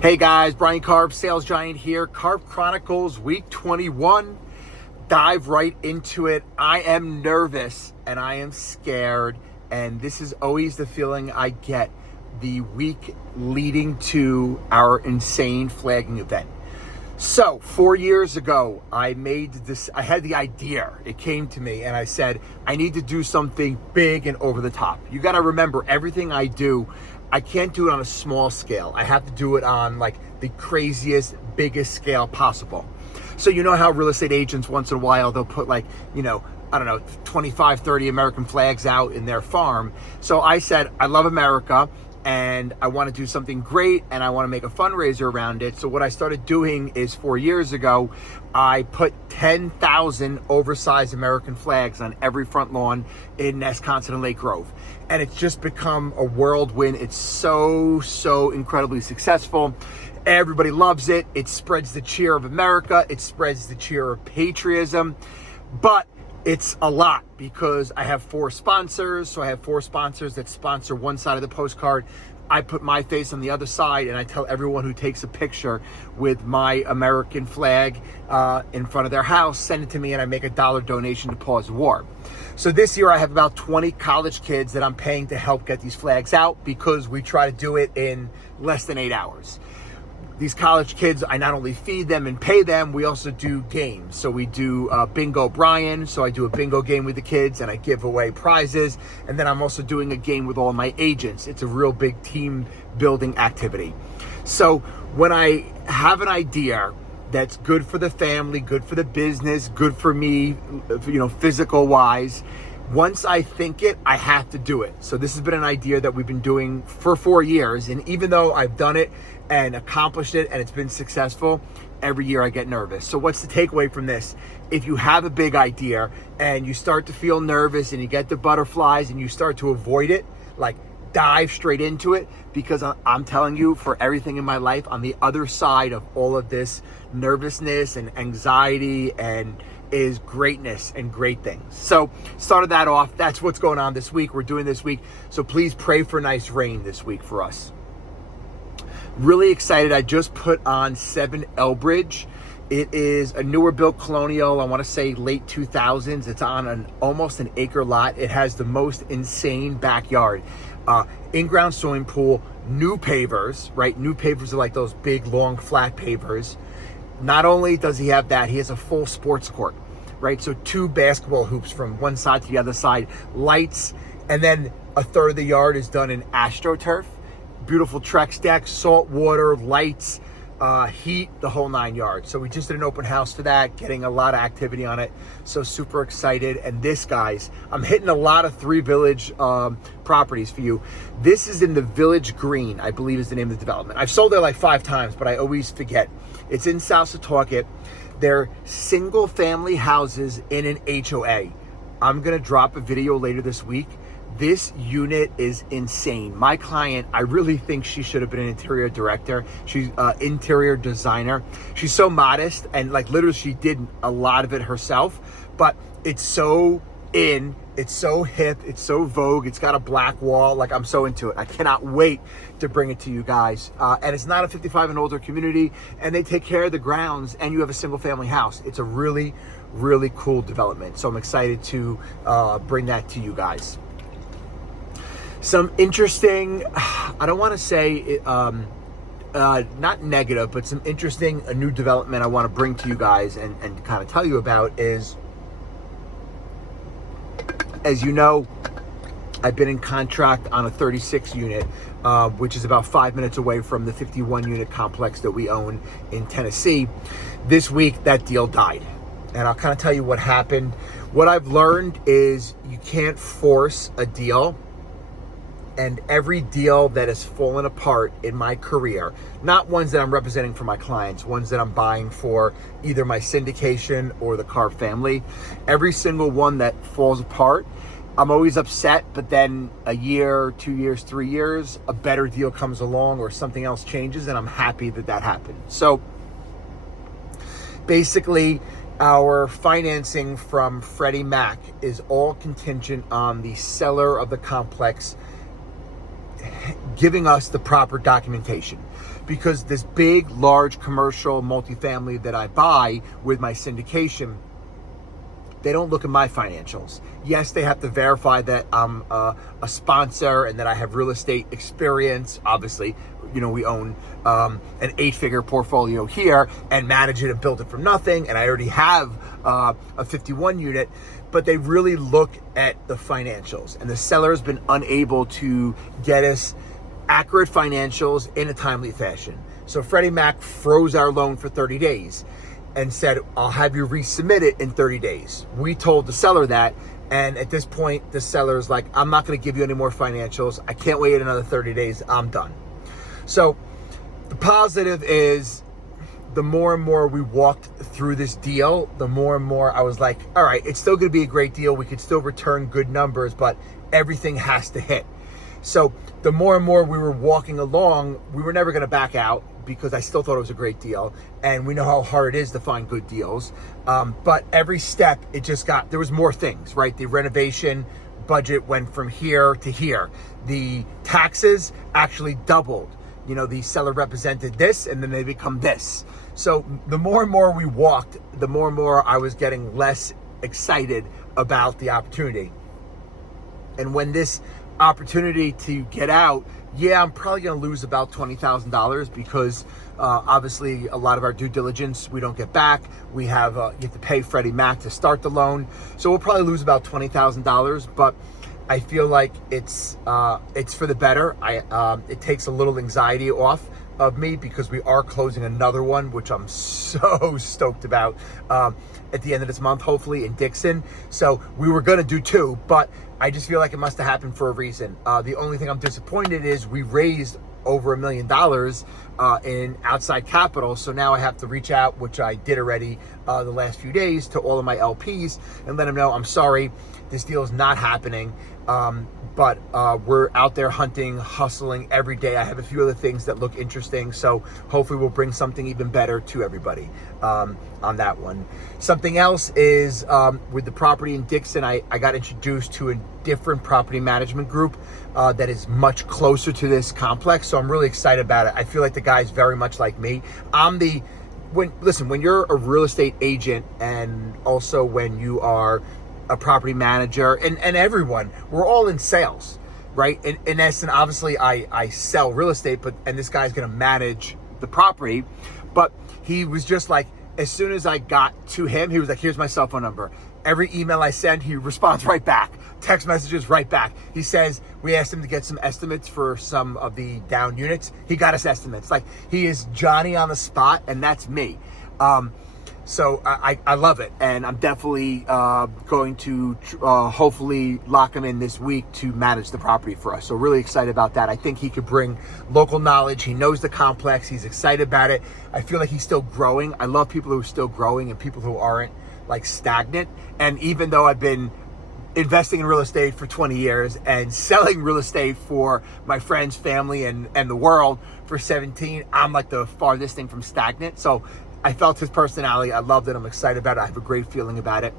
Hey guys, Brian Karp, Sales Giant here. Karp Chronicles week 21. Dive right into it. I am nervous and I am scared, and this is always the feeling I get the week leading to our insane flagging event. So 4 years ago, I had the idea. It came to me and I said, I need to do something big and over the top. You got to remember, everything I do, I can't do it on a small scale. I have to do it on like the craziest, biggest scale possible. So you know how real estate agents once in a while, they'll put like, 25, 30 American flags out in their farm. So I said, I love America and I want to do something great and I want to make a fundraiser around it. So what I started doing is 4 years ago, I put 10,000 oversized American flags on every front lawn in Wisconsin and Lake Grove. And it's just become a whirlwind. It's so incredibly successful. Everybody loves it. It spreads the cheer of America. It spreads the cheer of patriotism. But it's a lot because I have 4 sponsors. So I have 4 sponsors that sponsor one side of the postcard. I put my face on the other side, and I tell everyone who takes a picture with my American flag in front of their house, send it to me, and I make a $1 donation to Pause the War. So this year I have about 20 college kids that I'm paying to help get these flags out because we try to do it in less than 8 hours. These college kids, I not only feed them and pay them, we also do games. So we do Bingo Brian. So I do a bingo game with the kids and I give away prizes. And then I'm also doing a game with all of my agents. It's a real big team building activity. So when I have an idea that's good for the family, good for the business, good for me, physical wise, once I think it, I have to do it. So this has been an idea that we've been doing for 4 years. And even though I've done it and accomplished it and it's been successful, every year I get nervous. So what's the takeaway from this? If you have a big idea and you start to feel nervous and you get the butterflies and you start to avoid it, like dive straight into it, because I'm telling you, for everything in my life, on the other side of all of this nervousness and anxiety and is greatness and great things. So started that off. That's what's going on this week. We're doing this week. So please pray for nice rain this week for us. Really excited. I just put on 7 Elbridge. It is a newer built colonial. I want to say late 2000s. It's on almost an acre lot. It has the most insane backyard. In-ground swimming pool, new pavers, right? New pavers are like those big, long, flat pavers. Not only does he have that, he has a full sports court, right? So 2 basketball hoops from one side to the other side, lights, and then a third of the yard is done in AstroTurf. Beautiful Trex deck, salt water, lights, heat, the whole 9 yards. So we just did an open house for that, getting a lot of activity on it. So super excited. And this, guys, I'm hitting a lot of 3 Village properties for you. This is in the Village Green, I believe is the name of the development. I've sold there like 5 times, but I always forget. It's in South Setauket. They're single family houses in an HOA. I'm gonna drop a video later this week. This unit is insane. My client, I really think she should have been an interior director. She's an interior designer. She's so modest and like literally she did a lot of it herself, but it's so in, it's so hip, it's so vogue. It's got a black wall. Like, I'm so into it. I cannot wait to bring it to you guys. And it's not a 55 and older community, and they take care of the grounds, and you have a single family house. It's a really cool development. So I'm excited to bring that to you guys. Some interesting, I don't want to say, not negative, but some interesting, a new development I want to bring to you guys and kind of tell you about is, as you know, I've been in contract on a 36 unit, which is about 5 minutes away from the 51 unit complex that we own in Tennessee. This week, that deal died. And I'll kind of tell you what happened. What I've learned is you can't force a deal. And every deal that has fallen apart in my career, not ones that I'm representing for my clients, ones that I'm buying for either my syndication or the Karp family, every single one that falls apart, I'm always upset, but then a year, 2 years, 3 years, a better deal comes along or something else changes, and I'm happy that that happened. So basically, our financing from Freddie Mac is all contingent on the seller of the complex giving us the proper documentation. Because this big, large commercial multifamily that I buy with my syndication, they don't look at my financials. Yes, they have to verify that I'm a sponsor and that I have real estate experience. Obviously, we own an 8-figure portfolio here and manage it and build it from nothing. And I already have a 51 unit, but they really look at the financials. And the seller has been unable to get us accurate financials in a timely fashion. So Freddie Mac froze our loan for 30 days and said, I'll have you resubmit it in 30 days. We told the seller that, and at this point, the seller is like, I'm not gonna give you any more financials. I can't wait another 30 days, I'm done. So the positive is, the more and more we walked through this deal, the more and more I was like, all right, it's still gonna be a great deal. We could still return good numbers, but everything has to hit. So the more and more we were walking along, we were never going to back out because I still thought it was a great deal. And we know how hard it is to find good deals. But every step, there was more things, right? The renovation budget went from here to here. The taxes actually doubled. The seller represented this and then they become this. So the more and more we walked, the more and more I was getting less excited about the opportunity. And when this opportunity to get out, I'm probably going to lose about $20,000 because obviously a lot of our due diligence we don't get back. We have you have to pay Freddie Mac to start the loan, so we'll probably lose about $20,000. But I feel like it's for the better. It takes a little anxiety off of me because we are closing another one, which I'm so stoked about at the end of this month, hopefully in Dixon. So we were going to do 2, but I just feel like it must have happened for a reason. The only thing I'm disappointed is we raised over $1 million in outside capital. So now I have to reach out, which I did already the last few days, to all of my LPs and let them know, I'm sorry, this deal is not happening. But we're out there hunting, hustling every day. I have a few other things that look interesting. So hopefully we'll bring something even better to everybody on that one. Something else is with the property in Dixon, I got introduced to a different property management group that is much closer to this complex. So I'm really excited about it. I feel like the guy's very much like me. When you're a real estate agent and also when you are a property manager and everyone, we're all in sales, right? In essence, obviously I sell real estate, and this guy's going to manage the property. But he was just like, as soon as I got to him, he was like, here's my cell phone number. Every email I send, he responds right back. Text messages right back. He says, we asked him to get some estimates for some of the down units. He got us estimates. Like, he is Johnny on the spot, and that's me. So I love it, and I'm definitely going to hopefully lock him in this week to manage the property for us. So really excited about that. I think he could bring local knowledge. He knows the complex. He's excited about it. I feel like he's still growing. I love people who are still growing and people who aren't like stagnant. And even though I've been investing in real estate for 20 years and selling real estate for my friends, family, and the world for 17, I'm like the farthest thing from stagnant. So I felt his personality. I loved it. I'm excited about it. I have a great feeling about it.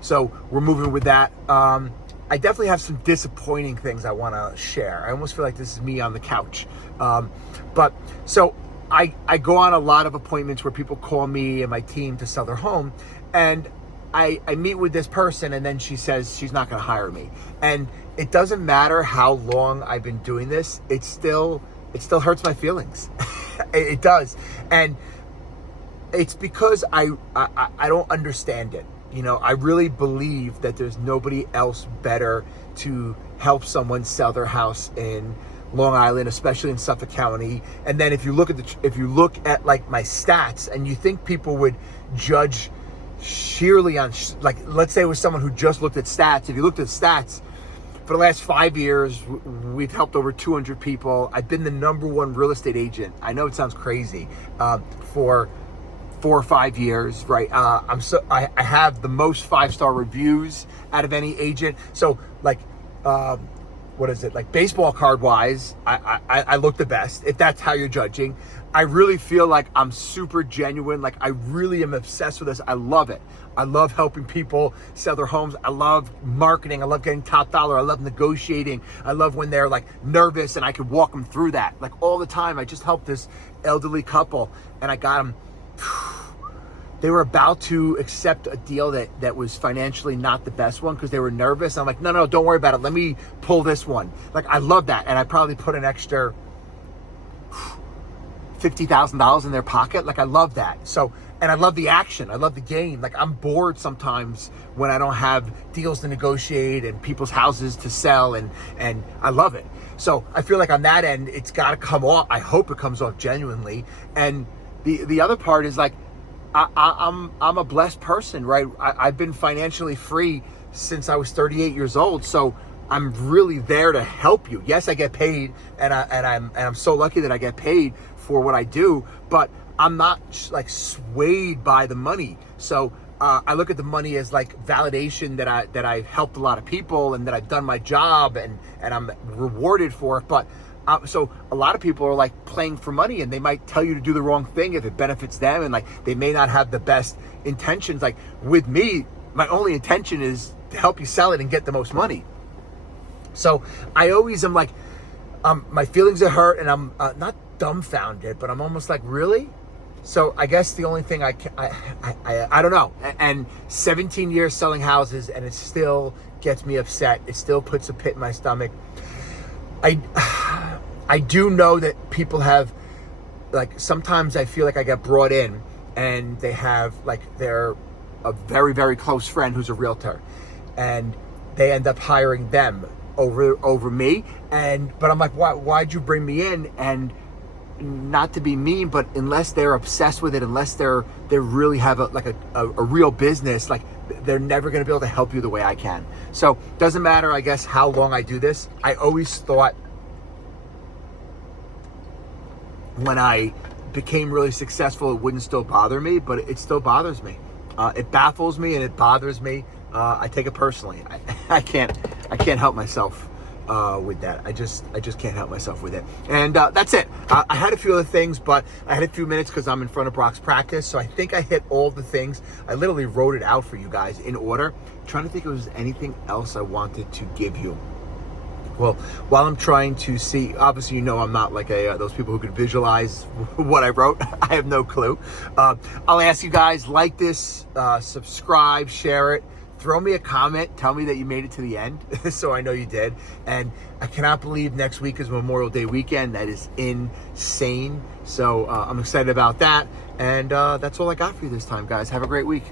So we're moving with that. I definitely have some disappointing things I want to share. I almost feel like this is me on the couch. But so I go on a lot of appointments where people call me and my team to sell their home. And I meet with this person and then she says she's not going to hire me. And it doesn't matter how long I've been doing this. It still hurts my feelings. It does. And it's because I don't understand it. I really believe that there's nobody else better to help someone sell their house in Long Island, especially in Suffolk County. And then if you look at like my stats, and you think people would judge sheerly on like, let's say it was someone who just looked at stats. If you looked at stats for the last 5 years, we've helped over 200 people. I've been the #1 real estate agent. I know it sounds crazy, for 4 or 5 years, right? I have the most 5-star reviews out of any agent. So like, what is it, like baseball card wise, I look the best, if that's how you're judging. I really feel like I'm super genuine. Like I really am obsessed with this. I love it. I love helping people sell their homes. I love marketing. I love getting top dollar. I love negotiating. I love when they're like nervous and I can walk them through that. Like all the time. I just helped this elderly couple and I got them. They were about to accept a deal that was financially not the best one because they were nervous. I'm like, no, don't worry about it. Let me pull this one. Like, I love that. And I probably put an extra $50,000 in their pocket. Like, I love that. So, and I love the action. I love the game. Like, I'm bored sometimes when I don't have deals to negotiate and people's houses to sell, and I love it. So I feel like on that end, it's got to come off. I hope it comes off genuinely. And the other part is like, I'm a blessed person, right? I've been financially free since I was 38 years old, so I'm really there to help you. Yes, I get paid, and I'm so lucky that I get paid for what I do, but I'm not like swayed by the money. So I look at the money as like validation that I've helped a lot of people and that I've done my job and I'm rewarded for it. But so a lot of people are like playing for money, and they might tell you to do the wrong thing if it benefits them, and like they may not have the best intentions. Like with me, my only intention is to help you sell it and get the most money. So I always am like, my feelings are hurt, and I'm not dumbfounded, but I'm almost like, really? So I guess the only thing I don't know. And 17 years selling houses, and it still gets me upset. It still puts a pit in my stomach. I do know that people have, like, sometimes I feel like I get brought in and they have, like, they're a very, very close friend who's a realtor, and they end up hiring them over me. But I'm like, why'd you bring me in? And not to be mean, but unless they're obsessed with it, unless they really have a real business, like, they're never going to be able to help you the way I can. So doesn't matter, I guess, how long I do this. I always thought when I became really successful, it wouldn't still bother me, but it still bothers me. It baffles me and it bothers me. I take it personally. I can't help myself with that. I just can't help myself with it. And that's it. I had a few other things, but I had a few minutes because I'm in front of Brock's practice. So I think I hit all the things. I literally wrote it out for you guys in order. I'm trying to think if there was anything else I wanted to give you. Well, while I'm trying to see, obviously, you know, I'm not like those people who could visualize what I wrote. I have no clue. I'll ask you guys, like this, subscribe, share it. Throw me a comment. Tell me that you made it to the end so I know you did. And I cannot believe next week is Memorial Day weekend. That is insane. So I'm excited about that. And that's all I got for you this time, guys. Have a great week.